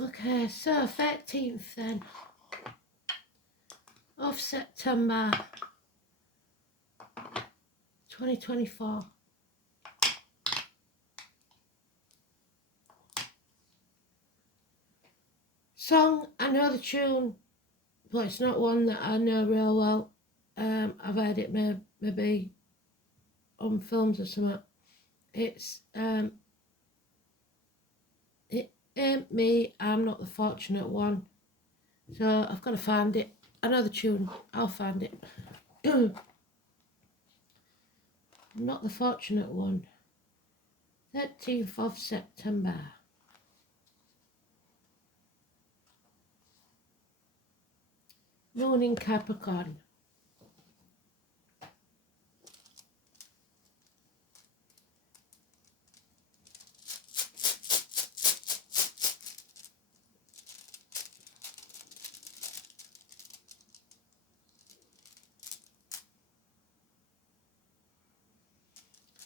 Okay, so 13th then of September 2024. Song, I know the tune, but it's not one that I know real well. I've heard it maybe on films or something. It's It Ain't Me, I'm Not the Fortunate One. So I've got to find it. I know the tune, I'll find it. I'm Not the Fortunate One. 13th of September. Moon in Capricorn.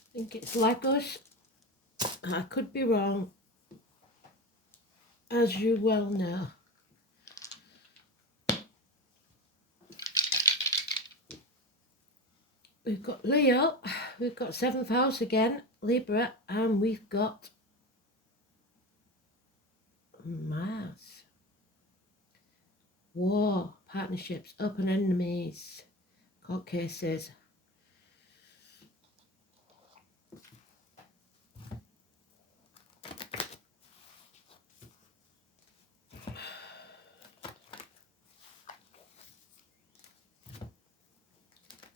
I think it's Lagos. I could be wrong, as you well know. We've got Leo, we've got 7th house again, Libra, and we've got Mars. War, partnerships, open enemies, court cases.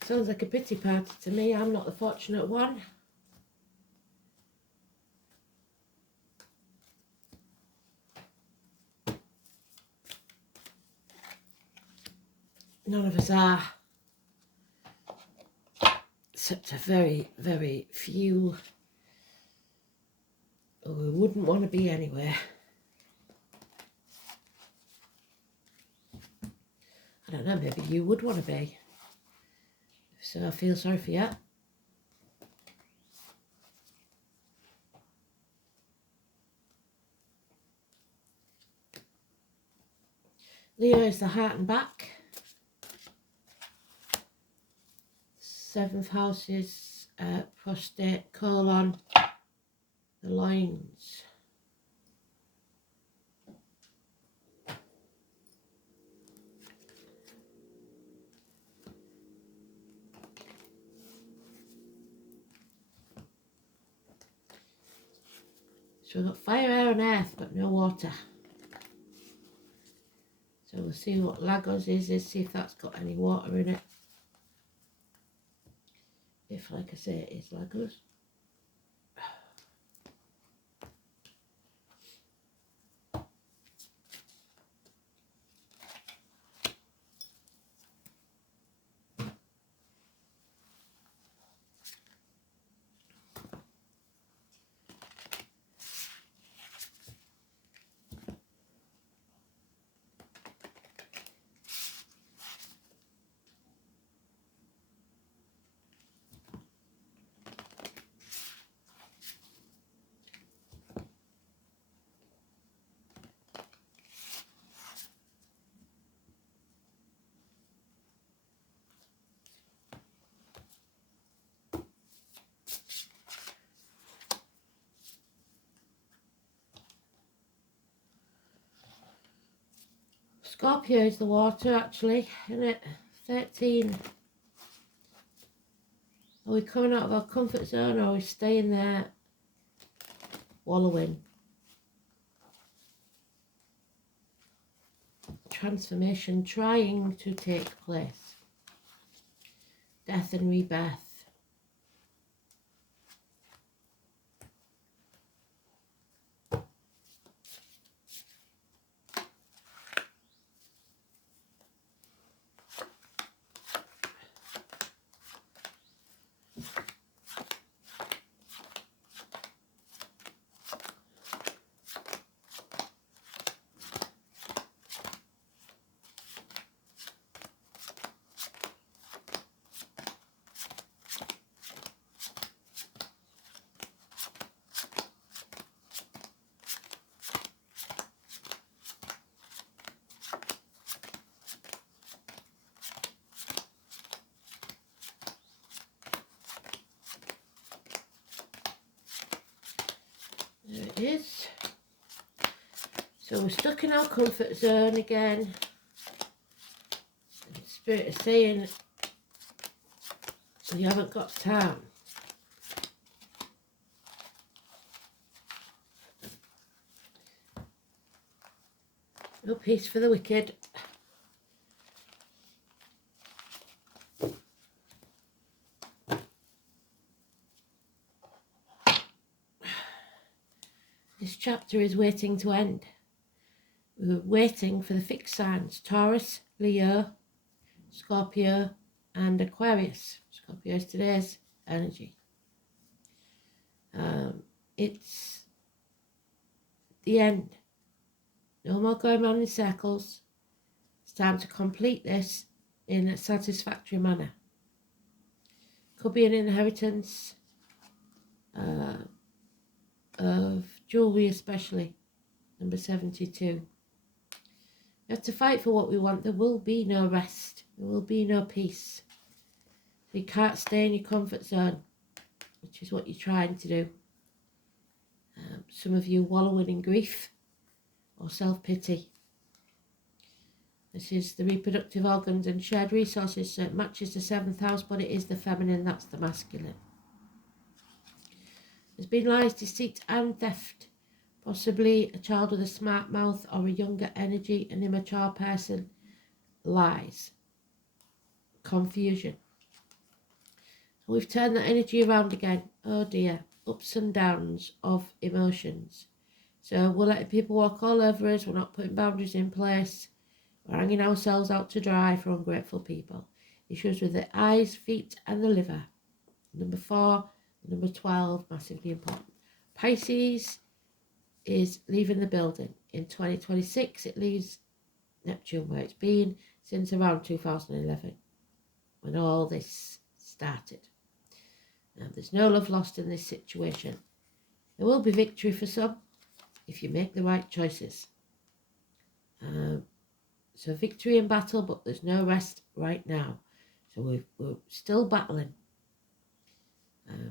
Sounds like a pity party to me. I'm not the fortunate one. None of us are. Except a very, very few who we wouldn't want to be anyway. I don't know, maybe you would want to be. So I feel sorry for you. Leo is the heart and back. 7th house is prostate, colon, the loins. So we've got fire, air and earth, but no water. So we'll see what Lagos is, see if that's got any water in it. If, like I say, it is Lagos. Scorpio is the water, actually, isn't it? 13. Are we coming out of our comfort zone, or are we staying there wallowing? Transformation trying to take place. Death and rebirth. There it is. So we're stuck in our comfort zone again. And Spirit is saying, you haven't got time. No peace for the wicked. This chapter is waiting to end. We're waiting for the fixed signs: Taurus, Leo, Scorpio and Aquarius. Scorpio is today's energy. It's the end. No more going round in circles. It's time to complete this in a satisfactory manner. Could be an inheritance of jewellery, especially number 72. We have to fight for what we want. There will be no rest. There will be no peace. You can't stay in your comfort zone, which is what you're trying to do. Some of you wallowing in grief or self-pity. This is the reproductive organs and shared resources, so it matches the 7th house, but it is the feminine, that's the masculine. There's been lies, deceit and theft. Possibly a child with a smart mouth or a younger energy, an immature person. Lies. Confusion. We've turned that energy around again. Oh dear. Ups and downs of emotions. So we're letting people walk all over us. We're not putting boundaries in place. We're hanging ourselves out to dry for ungrateful people. Issues with the eyes, feet and the liver. Number 4, number 12, massively important. Pisces is leaving the building. In 2026, it leaves Neptune where it's been since around 2011, when all this started. Now, there's no love lost in this situation. There will be victory for some if you make the right choices. So victory in battle, but there's no rest right now. So we're still battling.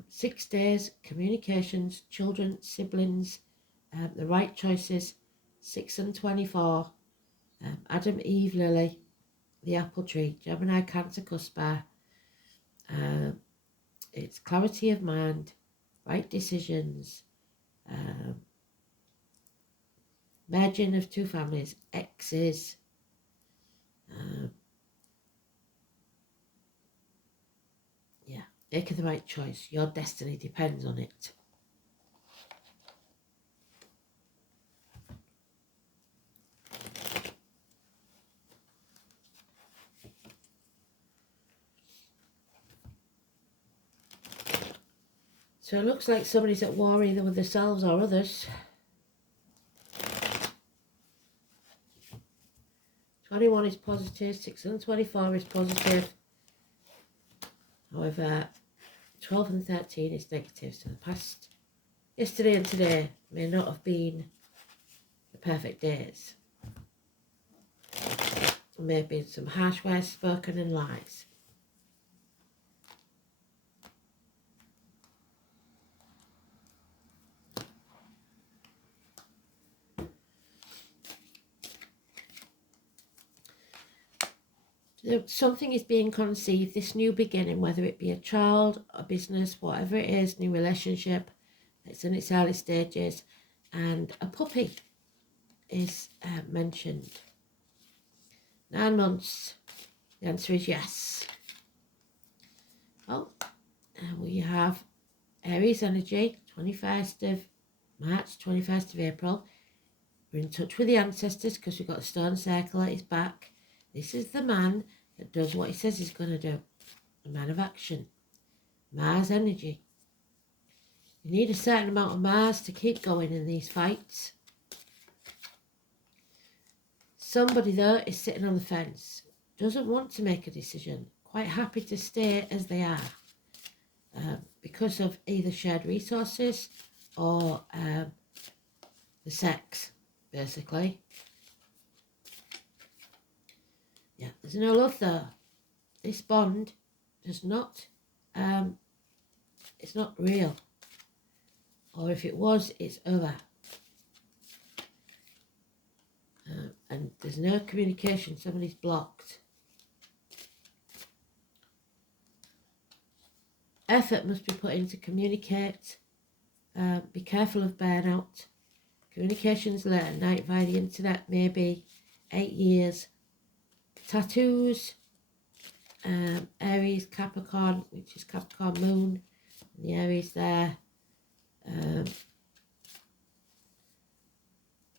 6 days, communications, children, siblings, the right choices, 6 and 24, Adam, Eve, Lily, the apple tree, Gemini, Cancer, Cuspa. It's clarity of mind, right decisions, merging of 2 families, exes, yeah, making the right choice. Your destiny depends on it. So it looks like somebody's at war either with themselves or others. 21 is positive, 6 and 24 is positive. However, 12 and 13 is negative. So the past, yesterday and today may not have been the perfect days. There may have been some harsh words spoken and lies. Something is being conceived, this new beginning, whether it be a child, a business, whatever it is, new relationship, it's in its early stages, and a puppy is mentioned. 9 months, the answer is yes. Well, we have Aries energy, 21st of March, 21st of April. We're in touch with the ancestors because we've got a stone circle at his back. This is the man that does what he says he's going to do. A man of action. Mars energy. You need a certain amount of Mars to keep going in these fights. Somebody though is sitting on the fence. Doesn't want to make a decision. Quite happy to stay as they are. Because of either shared resources or the sex, basically. Yeah, there's no love though. This bond does not, it's not real. or if it was, it's over. And there's no communication, somebody's blocked. Effort must be put in to communicate. Be careful of burnout. Communications late at night via the internet, maybe 8 years. Tattoos, Aries, Capricorn, which is Capricorn moon, and the Aries there.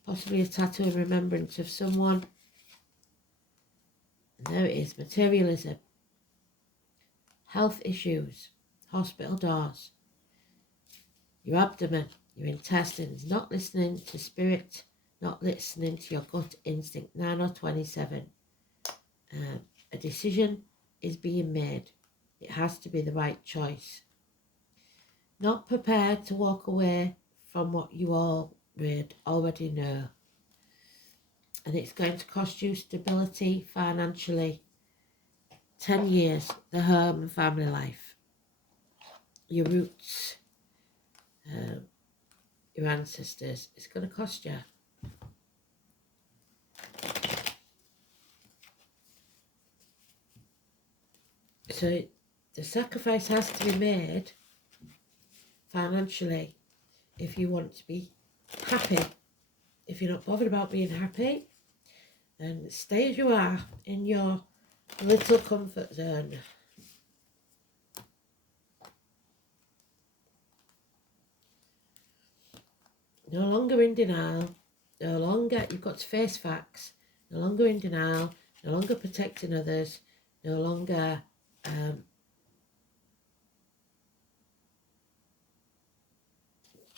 Possibly a tattoo in remembrance of someone. And there it is, materialism. Health issues, hospital doors. Your abdomen, your intestines, not listening to spirit, not listening to your gut instinct. 9 or 27. A decision is being made. It has to be the right choice. Not prepared to walk away from what you already know. And it's going to cost you stability financially. 10 years, the home and family life. Your roots, your ancestors. It's going to cost you. So the sacrifice has to be made financially if you want to be happy. If you're not bothered about being happy, then stay as you are in your little comfort zone. No longer in denial. No longer, you've got to face facts. No longer in denial. No longer protecting others. No longer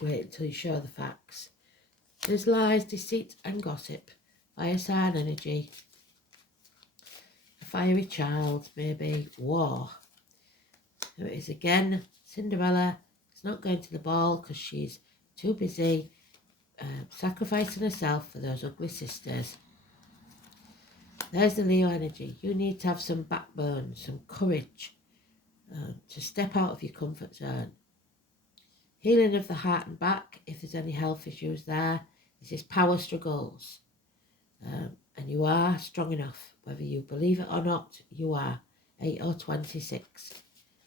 wait until you show the facts. There's lies, deceit and gossip. Fire sign energy. A fiery child, maybe. War. There it is again. Cinderella is not going to the ball because she's too busy sacrificing herself for those ugly sisters. There's the Leo energy. You need to have some backbone, some courage to step out of your comfort zone. Healing of the heart and back, if there's any health issues there. This is power struggles. And you are strong enough, whether you believe it or not, you are. 8 or 26.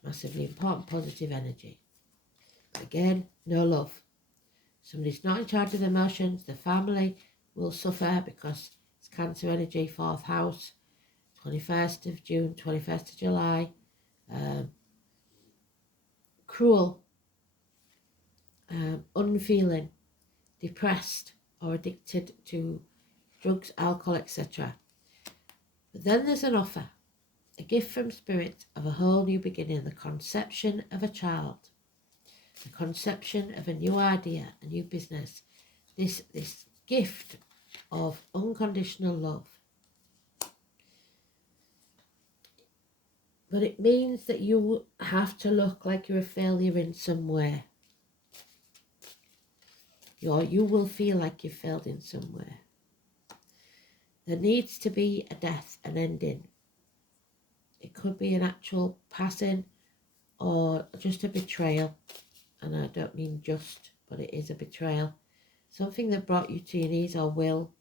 Massively important positive energy. Again, no love. Somebody's not in charge of their emotions. The family will suffer because it's Cancer energy, 4th house. 21st of June, 21st of July. Cruel. Unfeeling. Depressed or addicted to drugs, alcohol, etc. But then there's an offer. A gift from spirit of a whole new beginning. The conception of a child. The conception of a new idea, a new business. This gift of unconditional love. But it means that you have to look like you're a failure in some way. You will feel like you've failed in some way. There needs to be a death, an ending. It could be an actual passing or just a betrayal. And I don't mean just, but it is a betrayal. Something that brought you to your knees or will.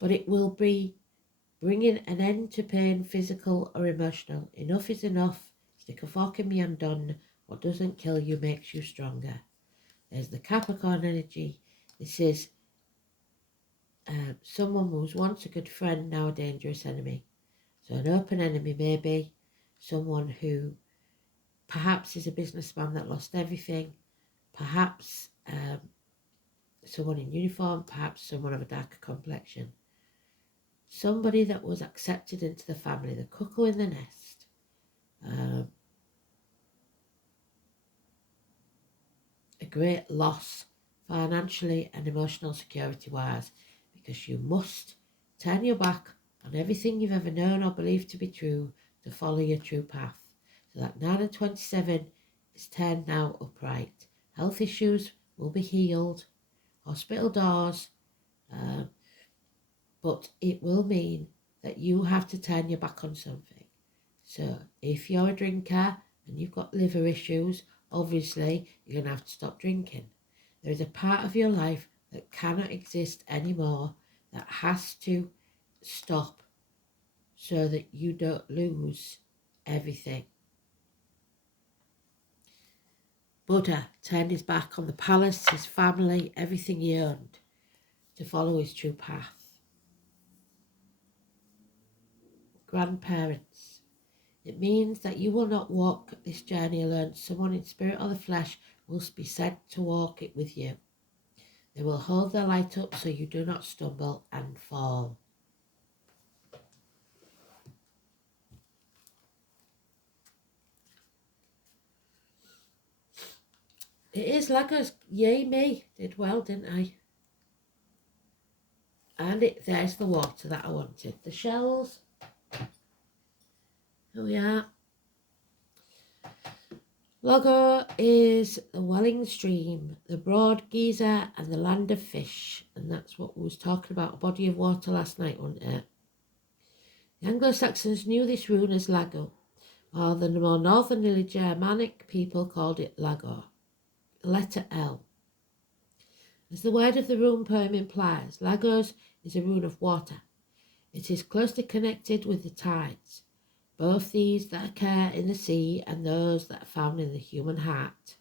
But it will be bringing an end to pain, physical or emotional. Enough is enough. Stick a fork in me, I'm done. What doesn't kill you makes you stronger. There's the Capricorn energy. This is someone who was once a good friend, now a dangerous enemy. So an open enemy maybe. Someone who perhaps is a businessman that lost everything. Perhaps someone in uniform. Perhaps someone of a darker complexion. Somebody that was accepted into the family. The cuckoo in the nest. A great loss financially and emotional security wise, because you must turn your back on everything you've ever known or believed to be true to follow your true path. So that 9 and 27 is turned now upright. Health issues will be healed. Hospital doors. But it will mean that you have to turn your back on something. So if you're a drinker and you've got liver issues, obviously you're going to have to stop drinking. There is a part of your life that cannot exist anymore, that has to stop so that you don't lose everything. Buddha turned his back on the palace, his family, everything he owned, to follow his true path. Grandparents. It means that you will not walk this journey alone. Someone in spirit or the flesh will be sent to walk it with you. They will hold their light up so you do not stumble and fall. It is Lagos. Yay me. Did well, didn't I? And there's the water that I wanted. The shells. Here we are. Lago is the welling stream, the broad geyser and the land of fish. And that's what we was talking about, a body of water last night, wasn't it? The Anglo-Saxons knew this rune as Lago, while the more northernly Germanic people called it Lagor. Letter L. As the word of the rune poem implies, Lagos is a rune of water. It is closely connected with the tides, both these that occur in the sea and those that are found in the human heart,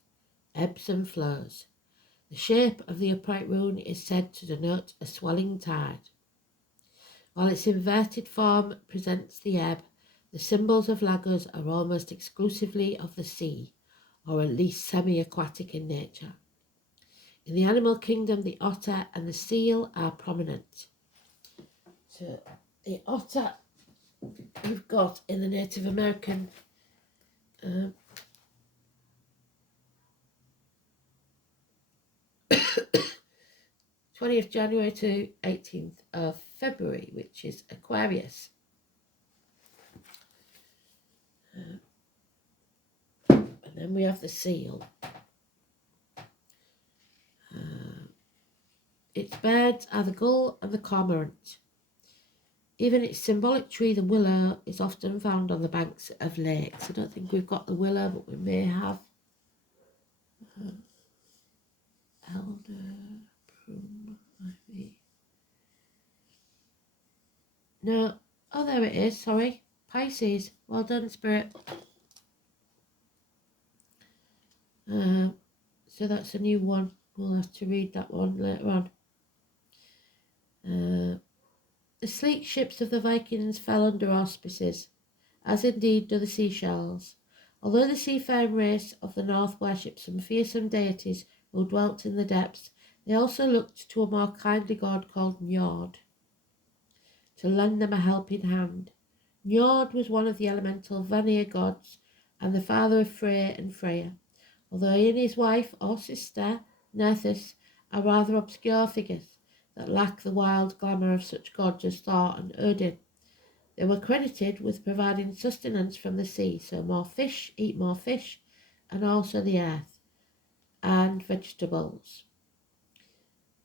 ebbs and flows. The shape of the upright rune is said to denote a swelling tide. While its inverted form presents the ebb, the symbols of Lagos are almost exclusively of the sea, or at least semi-aquatic in nature. In the animal kingdom, the otter and the seal are prominent. So the otter we've got in the Native American 20th January to 18th of February, which is Aquarius. And then we have the seal. Its birds are the gull and the cormorant. Even its symbolic tree, the willow, is often found on the banks of lakes. I don't think we've got the willow, but we may have. Elder, prune, ivy. No, oh, there it is, sorry. Pisces, well done, Spirit. So that's a new one. We'll have to read that one later on. The sleek ships of the Vikings fell under auspices, as indeed do the seashells. Although the seafaring race of the north worshipped some fearsome deities who dwelt in the depths, they also looked to a more kindly god called Njord to lend them a helping hand. Njord was one of the elemental Vanir gods and the father of Freyr and Freya, although he and his wife or sister, Nerthus, are rather obscure figures that lack the wild glamour of such gods as Thor and Odin. They were credited with providing sustenance from the sea, so more fish, eat more fish, and also the earth, and vegetables.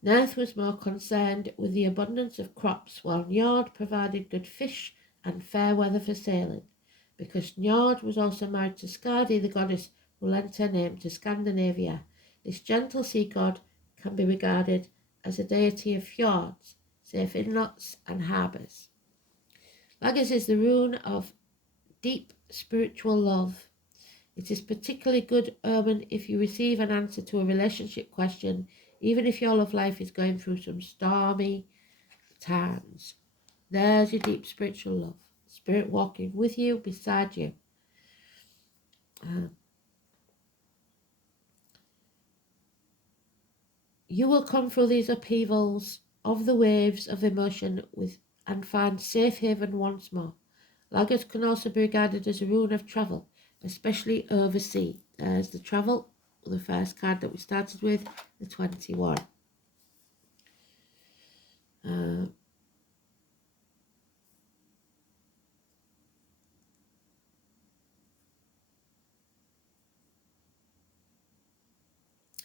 Nerth was more concerned with the abundance of crops, while Njord provided good fish and fair weather for sailing, because Njord was also married to Skadi, the goddess who lent her name to Scandinavia. This gentle sea god can be regarded as a deity of fjords, safe inlets and harbours. Lagos is the rune of deep spiritual love. It is particularly good omen if you receive an answer to a relationship question, even if your love life is going through some stormy times. There's your deep spiritual love. Spirit walking with you, beside you. You will come through these upheavals of the waves of emotion and find safe haven once more. Lagos can also be regarded as a rune of travel, especially overseas. There's the travel, the first card that we started with, the 21.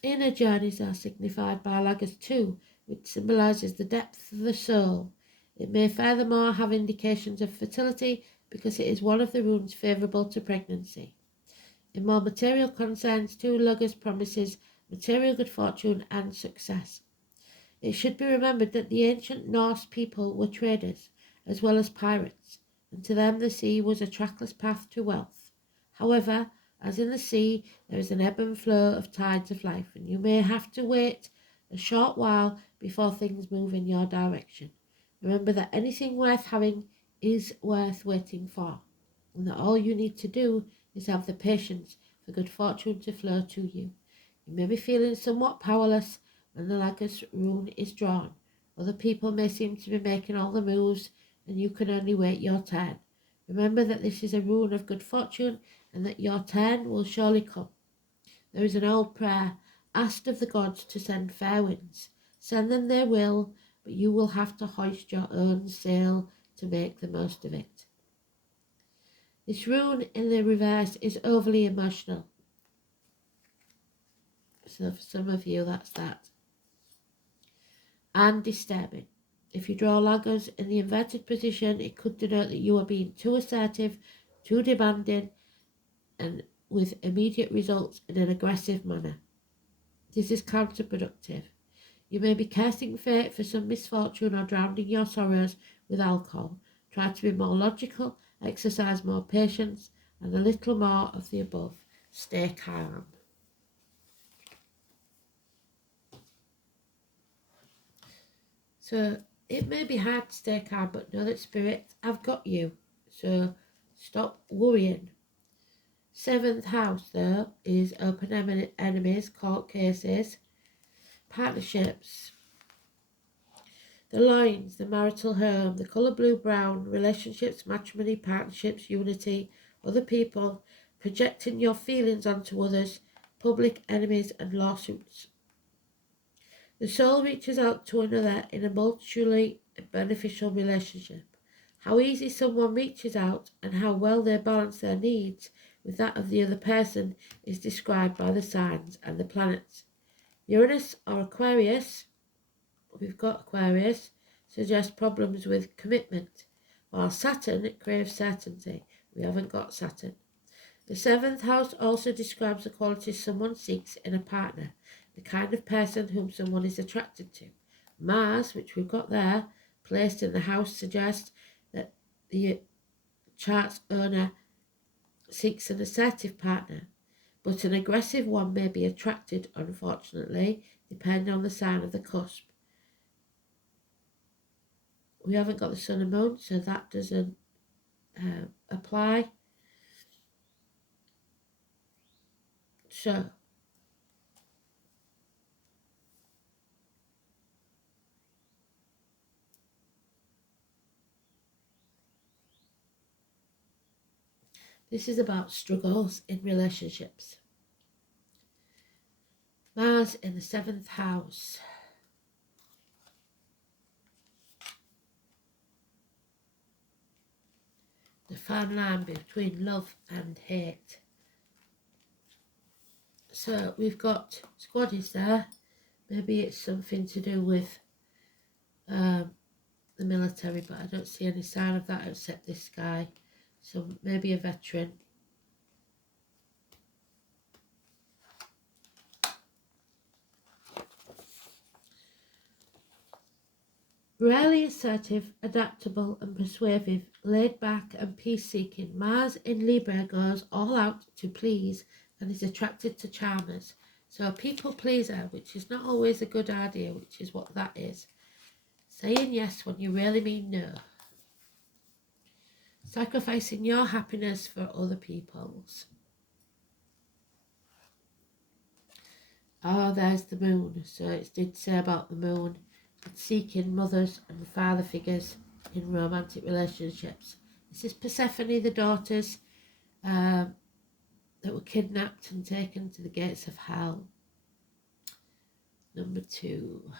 Inner journeys are signified by Lagos 2, which symbolises the depth of the soul. It may furthermore have indications of fertility because it is one of the runes favourable to pregnancy. In more material concerns, two luggers promises material good fortune and success. It should be remembered that the ancient Norse people were traders as well as pirates, and to them the sea was a trackless path to wealth. However, as in the sea, there is an ebb and flow of tides of life, and you may have to wait a short while before things move in your direction. Remember that anything worth having is worth waiting for, and that all you need to do is have the patience for good fortune to flow to you. You may be feeling somewhat powerless when the Lagos rune is drawn. Other people may seem to be making all the moves, and you can only wait your turn. Remember that this is a rune of good fortune, and that your turn will surely come. There is an old prayer asked of the gods to send fair winds. Send them they will, but you will have to hoist your own sail to make the most of it. This rune in the reverse is overly emotional. So for some of you, that's that. And disturbing. If you draw Lagos in the inverted position, it could denote that you are being too assertive, too demanding, and with immediate results in an aggressive manner. This is counterproductive. You may be cursing fate for some misfortune or drowning your sorrows with alcohol. Try to be more logical, exercise more patience, and a little more of the above. Stay calm. So it may be hard to stay calm, but know that spirits have got you. So stop worrying. Seventh house, though, is open enemies, court cases, partnerships, the lines, the marital home, the colour blue-brown, relationships, matrimony, partnerships, unity, other people, projecting your feelings onto others, public enemies and lawsuits. The soul reaches out to another in a mutually beneficial relationship. How easy someone reaches out and how well they balance their needs with that of the other person is described by the signs and the planets. Uranus or Aquarius, we've got Aquarius, suggests problems with commitment, while Saturn craves certainty. We haven't got Saturn. The seventh house also describes the qualities someone seeks in a partner, the kind of person whom someone is attracted to. Mars, which we've got there, placed in the house, suggests that the chart's owner seeks an assertive partner, but an aggressive one may be attracted, unfortunately, depending on the sign of the cusp. We haven't got the sun and moon, so that doesn't apply. So, this is about struggles in relationships. Mars in the seventh house. The fine line between love and hate. So we've got squaddies there. Maybe it's something to do with the military, but I don't see any sign of that except this guy. So maybe a veteran. Rarely assertive, adaptable and persuasive, laid back and peace-seeking, Mars in Libra goes all out to please and is attracted to charmers. So a people pleaser, which is not always a good idea, which is what that is. Saying yes when you really mean no. Sacrificing your happiness for other people's. Oh, there's the moon. So it did say about the moon. Seeking mothers and father figures in romantic relationships. This is Persephone, the daughters that were kidnapped and taken to the gates of hell. Number 2.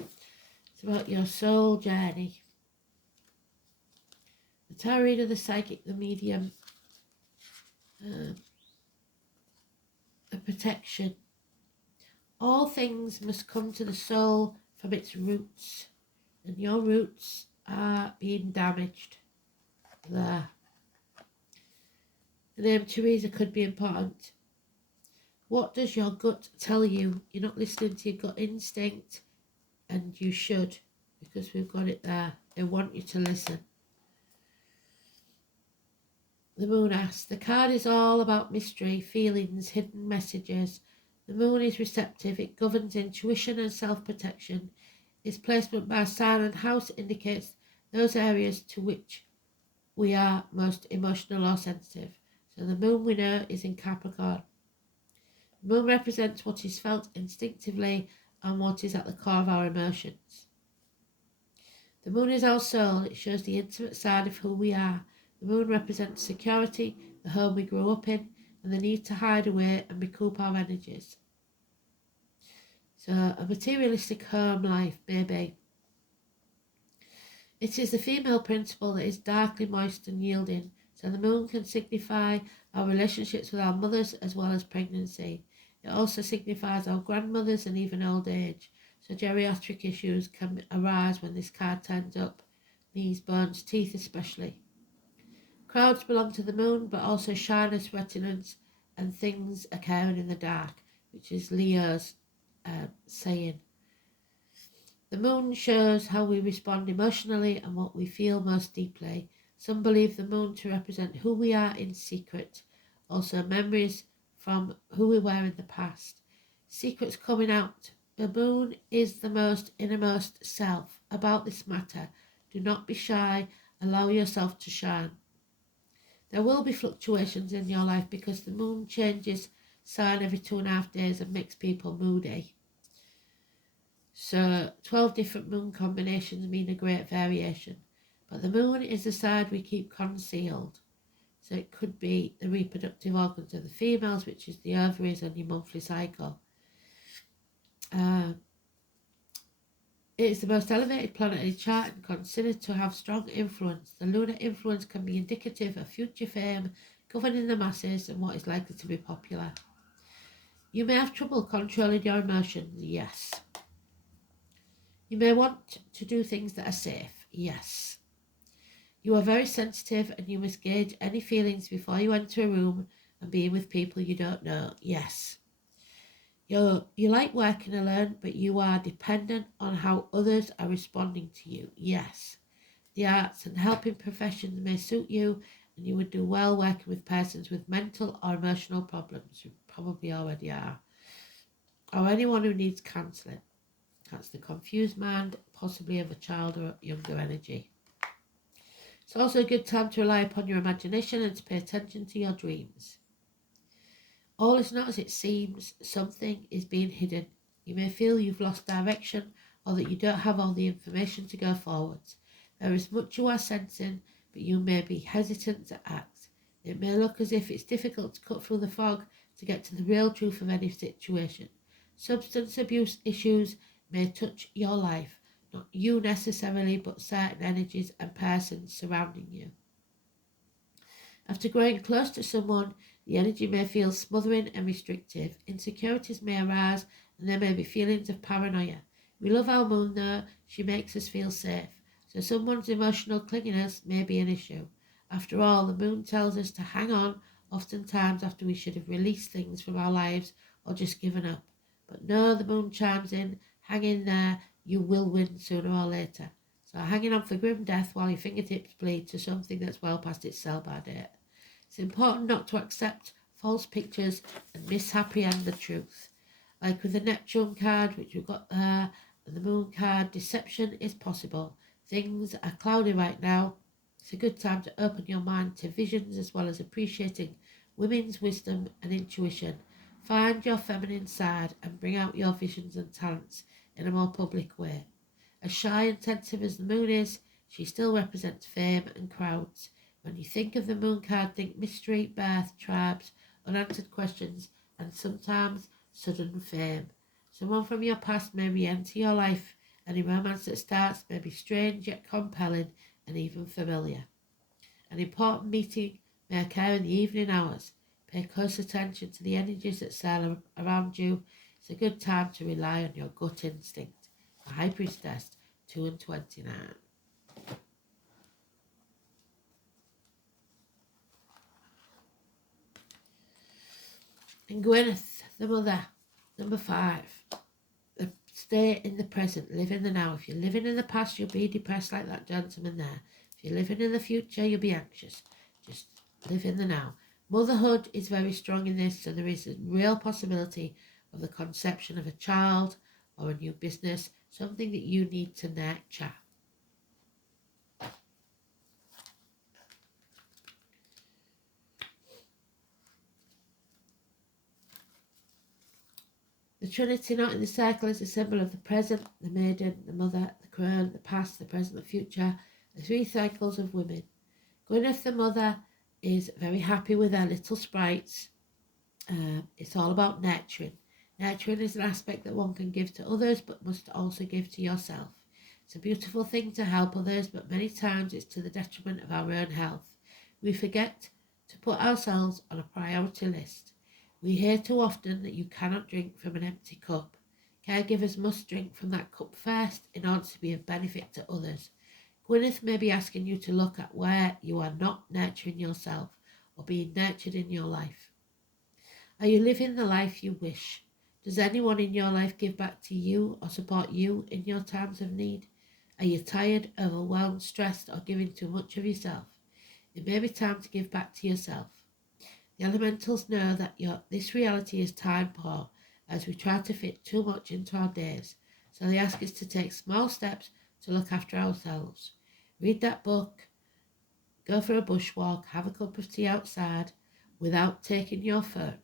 It's about your soul journey. The tarot reader, the psychic, the medium, a protection. All things must come to the soul from its roots, and your roots are being damaged. there. The name Teresa could be important. What does your gut tell you? You're not listening to your gut instinct, and you should, because we've got it there. They want you to listen. The moon asks, the card is all about mystery, feelings, hidden messages. The moon is receptive. It governs intuition and self-protection. Its placement by sign and house indicates those areas to which we are most emotional or sensitive. So the moon we know is in Capricorn. The moon represents what is felt instinctively and what is at the core of our emotions. The moon is our soul. It shows the intimate side of who we are. The moon represents security, the home we grew up in, and the need to hide away and recoup our energies. So a materialistic home life, maybe. It is the female principle that is darkly moist and yielding. So the moon can signify our relationships with our mothers as well as pregnancy. It also signifies our grandmothers and even old age. So geriatric issues can arise when this card turns up. Knees, bones, teeth especially. Crowds belong to the moon, but also shyness, reticence, and things occurring in the dark, which is Leo's saying. The moon shows how we respond emotionally and what we feel most deeply. Some believe the moon to represent who we are in secret, also memories from who we were in the past. Secrets coming out. The moon is the most innermost self. About this matter, do not be shy, allow yourself to shine. There will be fluctuations in your life because the moon changes sign every 2.5 days and makes people moody. So 12 different moon combinations mean a great variation. But the moon is the side we keep concealed. So it could be the reproductive organs of the females, which is the ovaries and your monthly cycle. It is the most elevated planet in chart and considered to have strong influence. The lunar influence can be indicative of future fame, governing the masses, and what is likely to be popular. You may have trouble controlling your emotions, yes. You may want to do things that are safe, yes. You are very sensitive and you must gauge any feelings before you enter a room and being with people you don't know, yes. You like working alone, but you are dependent on how others are responding to you. Yes. The arts and helping professions may suit you, and you would do well working with persons with mental or emotional problems. You probably already are. Or anyone who needs counselling. That's the confused mind, possibly of a child or younger energy. It's also a good time to rely upon your imagination and to pay attention to your dreams. All is not as it seems. Something is being hidden. You may feel you've lost direction or that you don't have all the information to go forwards. There is much you are sensing, but you may be hesitant to act. It may look as if it's difficult to cut through the fog to get to the real truth of any situation. Substance abuse issues may touch your life, not you necessarily, but certain energies and persons surrounding you. After growing close to someone, the energy may feel smothering and restrictive. Insecurities may arise and there may be feelings of paranoia. We love our moon though, she makes us feel safe. So someone's emotional clinginess may be an issue. After all, the moon tells us to hang on, oftentimes after we should have released things from our lives or just given up. But no, the moon chimes in, hang in there, you will win sooner or later. So hanging on for grim death while your fingertips bleed to something that's well past its sell-by date. It's important not to accept false pictures and misapprehend the truth. Like with the Neptune card, which we've got there, and the Moon card, deception is possible. Things are cloudy right now. It's a good time to open your mind to visions as well as appreciating women's wisdom and intuition. Find your feminine side and bring out your visions and talents in a more public way. As shy and sensitive as the Moon is, she still represents fame and crowds. When you think of the Moon card, think mystery, birth, tribes, unanswered questions, and sometimes sudden fame. Someone from your past may re-enter your life. Any romance that starts may be strange yet compelling and even familiar. An important meeting may occur in the evening hours. Pay close attention to the energies that sail around you. It's a good time to rely on your gut instinct. The High Priestess, 2 and 29. And Gwyneth, the mother, number 5. Stay in the present, live in the now. If you're living in the past, you'll be depressed like that gentleman there. If you're living in the future, you'll be anxious. Just live in the now. Motherhood is very strong in this, so there is a real possibility of the conception of a child or a new business, something that you need to nurture. The Trinity knot in the circle is a symbol of the present, the maiden, the mother, the crone, the past, the present, the future, the 3 cycles of women. Gwyneth, the mother, is very happy with her little sprites. It's all about nurturing. Nurturing is an aspect that one can give to others but must also give to yourself. It's a beautiful thing to help others, but many times it's to the detriment of our own health. We forget to put ourselves on a priority list. We hear too often that you cannot drink from an empty cup. Caregivers must drink from that cup first in order to be of benefit to others. Gwyneth may be asking you to look at where you are not nurturing yourself or being nurtured in your life. Are you living the life you wish? Does anyone in your life give back to you or support you in your times of need? Are you tired, overwhelmed, stressed, or giving too much of yourself? It may be time to give back to yourself. The elementals know that this reality is time poor, as we try to fit too much into our days, so they ask us to take small steps to look after ourselves. Read that book, go for a bushwalk, have a cup of tea outside without taking your phone.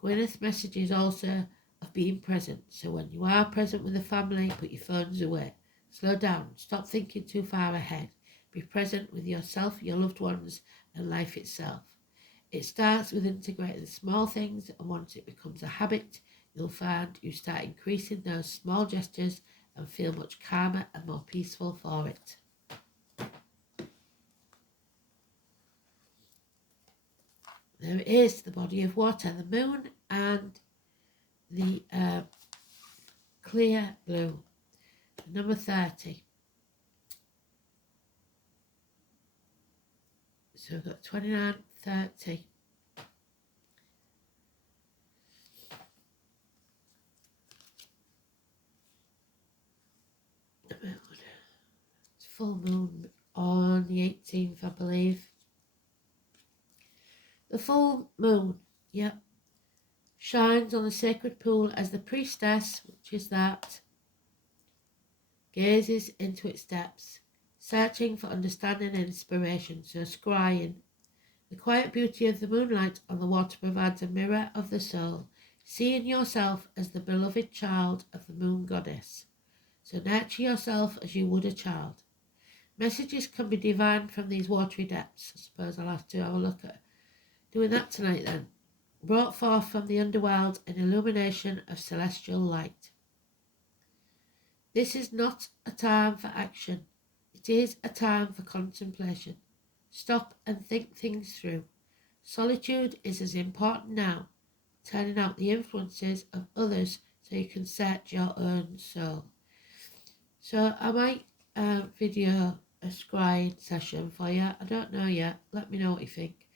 Gwyneth's message is also of being present, so when you are present with the family, put your phones away. Slow down, stop thinking too far ahead. Be present with yourself, your loved ones, and life itself. It starts with integrating the small things, and once it becomes a habit, you'll find you start increasing those small gestures and feel much calmer and more peaceful for it. There it is, the body of water, the moon and the clear blue. Number 30. So we've got 29, 30. It's full moon on the 18th, I believe. The full moon, yep, shines on the sacred pool as the priestess, which is that, gazes into its depths, searching for understanding and inspiration, so scrying. The quiet beauty of the moonlight on the water provides a mirror of the soul, seeing yourself as the beloved child of the moon goddess. So nurture yourself as you would a child. Messages can be divined from these watery depths. I suppose I'll have to have a look at doing that tonight then. Brought forth from the underworld an illumination of celestial light. This is not a time for action. It is a time for contemplation. Stop and think things through. Solitude is as important now, turning out the influences of others so you can search your own soul. So I might video a scrying session for you. I don't know yet. Let me know what you think.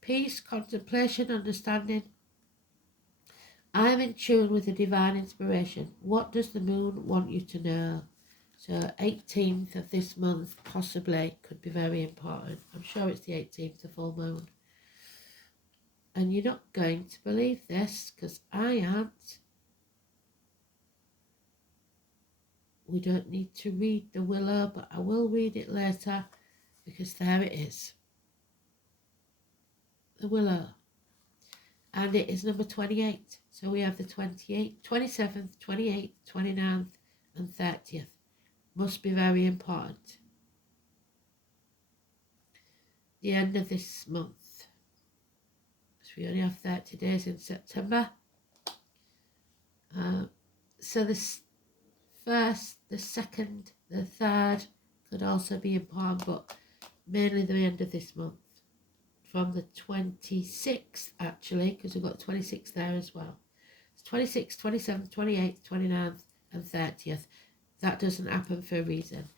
Peace, contemplation, understanding. I am in tune with the divine inspiration. What does the moon want you to know? So 18th of this month possibly could be very important. I'm sure it's the 18th, the full moon. And you're not going to believe this because I aren't. We don't need to read the willow, but I will read it later because there it is. The willow. And it is number 28. So we have the 28th, 27th, 28th, 29th and 30th. Must be very important. The end of this month. So we only have 30 days in September. So the first, the second, the third could also be important, but mainly the end of this month. From the 26th actually, because we've got 26th there as well. It's 26th, 27th, 28th, 29th and 30th. That doesn't happen for a reason.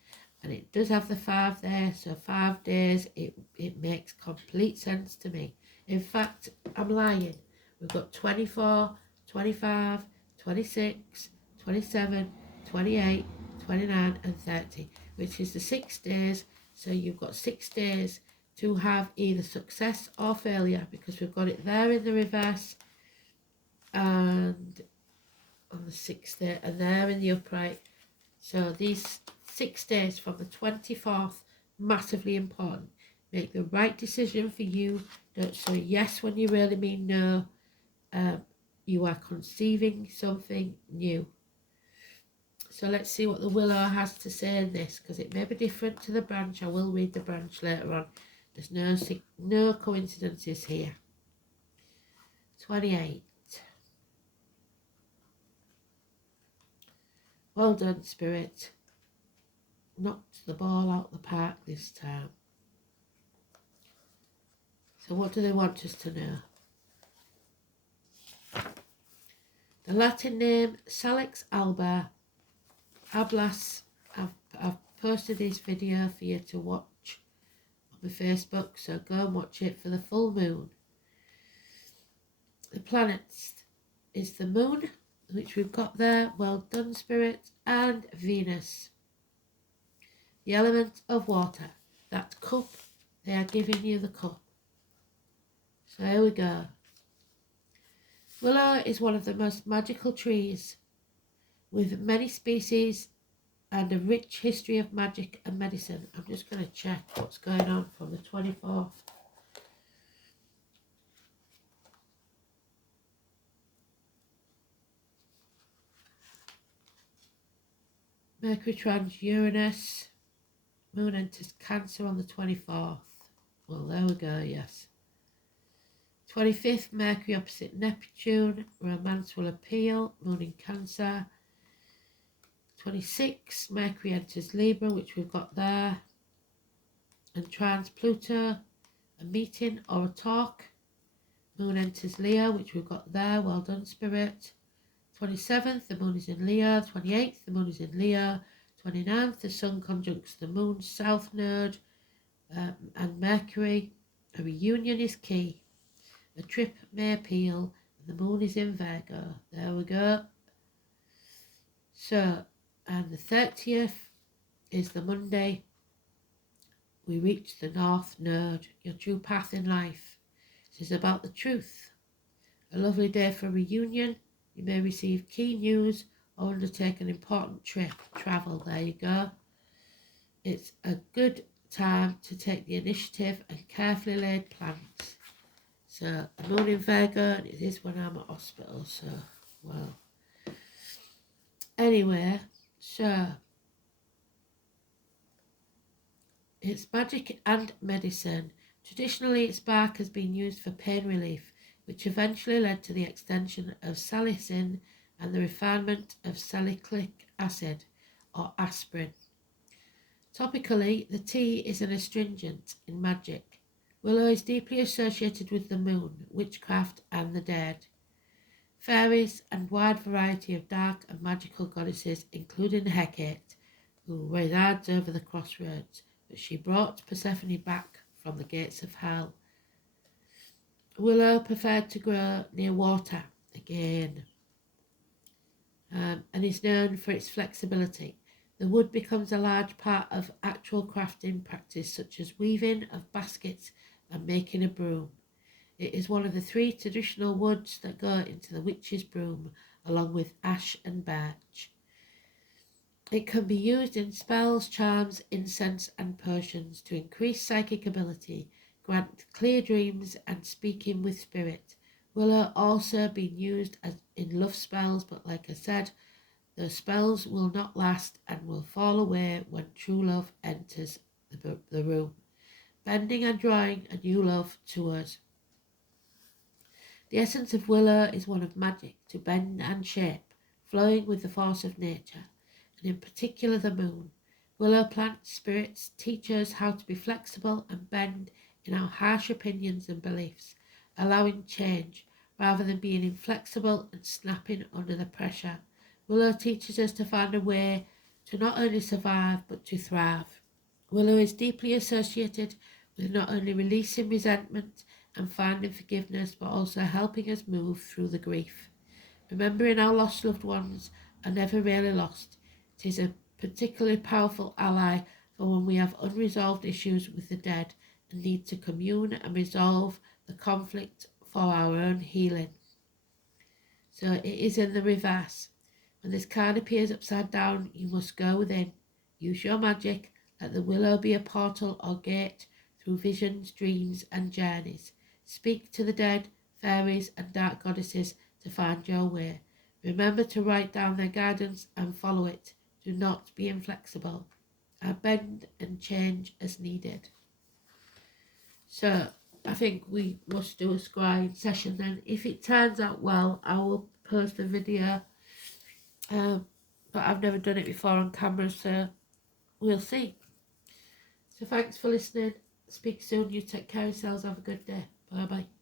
And it does have the 5 there, so 5 days, it makes complete sense to me. In fact, I'm lying. We've got 24, 25, 26, 27, 28, 29 and 30, which is the 6 days. So you've got 6 days to have either success or failure, because we've got it there in the reverse and on the 6th day, and there in the upright. So these 6 days from the 24th, massively important. Make the right decision for you. Don't say yes when you really mean no. You are conceiving something new. So let's see what the willow has to say in this, because it may be different to the branch. I will read the branch later on. There's no coincidences here. 28. Well done, Spirit. Knocked the ball out the park this time. So what do they want us to know? The Latin name Salix alba. Ablas. I've posted this video for you to watch on my Facebook, so go and watch it for the full moon. The planets is the moon, which we've got there. Well done, Spirit. And Venus. The element of water. That cup, they are giving you the cup. So here we go. Willow is one of the most magical trees, with many species and a rich history of magic and medicine. I'm just going to check what's going on from the 24th. Mercury trans Uranus. Moon enters Cancer on the 24th. Well, there we go, yes. 25th, Mercury opposite Neptune. Romance will appeal. Moon in Cancer. 26th, Mercury enters Libra, which we've got there. And trans Pluto, a meeting or a talk. Moon enters Leo, which we've got there. Well done, Spirit. 27th, the moon is in Leo. 28th, the moon is in Leo. 29th, the sun conjuncts the moon's south node and Mercury. A reunion is key. A trip may appeal. The moon is in Virgo. There we go. So, and the 30th is the Monday. We reach the north node, your true path in life. This is about the truth. A lovely day for reunion. You may receive key news or undertake an important trip, travel. There you go. It's a good time to take the initiative and carefully laid plans. So, I'm only in Virgo, and it is when I'm at hospital, so, well. Anyway, so, it's magic and medicine. Traditionally, its bark has been used for pain relief, which eventually led to the extension of salicin and the refinement of salicylic acid, or aspirin. Topically, the tea is an astringent in magic. Willow is deeply associated with the moon, witchcraft and the dead. Fairies and wide variety of dark and magical goddesses, including Hecate, who resides over the crossroads, but she brought Persephone back from the gates of hell. Willow preferred to grow near water, again, and is known for its flexibility. The wood becomes a large part of actual crafting practice, such as weaving of baskets and making a broom. It is one of the 3 traditional woods that go into the witch's broom, along with ash and birch. It can be used in spells, charms, incense and potions to increase psychic ability, grant clear dreams and speaking with spirit. Willow also been used as in love spells, but like I said, those spells will not last and will fall away when true love enters the room, bending and drawing a new love to us. The essence of willow is one of magic, to bend and shape, flowing with the force of nature, and in particular the moon. Willow plant spirits teach us how to be flexible and bend in our harsh opinions and beliefs, allowing change rather than being inflexible and snapping under the pressure. Willow teaches us to find a way to not only survive but to thrive. Willow is deeply associated with not only releasing resentment and finding forgiveness, but also helping us move through the grief. Remembering our lost loved ones are never really lost. It is a particularly powerful ally for when we have unresolved issues with the dead and need to commune and resolve the conflict for our own healing. So it is in the reverse. When this card appears upside down, you must go within. Use your magic. Let the willow be a portal or gate through visions, dreams, and journeys. Speak to the dead, fairies, and dark goddesses to find your way. Remember to write down their guidance and follow it. Do not be inflexible. I bend and change as needed. So I think we must do a scrying session then. If it turns out well, I will post a video. But I've never done it before on camera, so we'll see. So thanks for listening. Speak soon. You take care of yourselves. Have a good day. Bye bye.